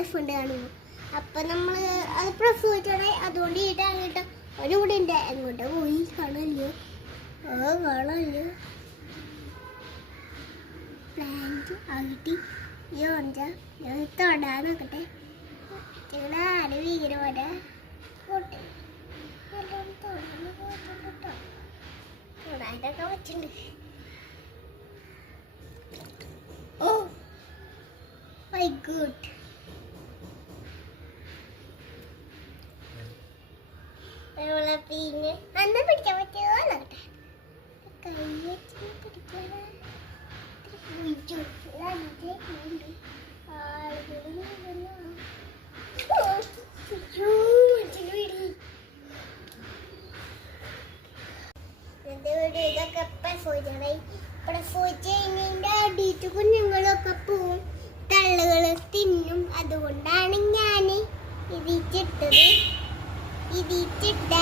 രസമുണ്ട് കാണുമ്പോൾ. അപ്പം നമ്മൾ അത് പ്രസവിച്ചാണെ അതുകൊണ്ട് ഈട്ടാക്കിയിട്ട് ഒരു കൂടെ ഉണ്ട്. എങ്ങോട്ട് പോയി കാണല്ലോ? കാണല്ലോ പ്ലാന്റ് ആകിട്ടി യോഞ്ച തൊടാൻ നോക്കട്ടെ. ഞങ്ങളുടെ ആട് വീര പോലെ പോട്ടെ. തൊടാനൊക്കെ വെച്ചിട്ടുണ്ട്. Oh my good. പിന്നെ അന്ന് പിടിക്കാൻ പറ്റുമോ നോക്കട്ടെ. കൈ വെച്ച് പിടിക്കാൻ ഇതൊക്കെ പ്രസവിച്ച് കഴിഞ്ഞതിൻ്റെ അടിയിട്ട് കുഞ്ഞുങ്ങളൊക്കെ പോവും, തള്ളുകൾ തിന്നും. അതുകൊണ്ടാണ് ഞാൻ ഇതിച്ചിട്ടത്. ഇതിച്ചിട്ട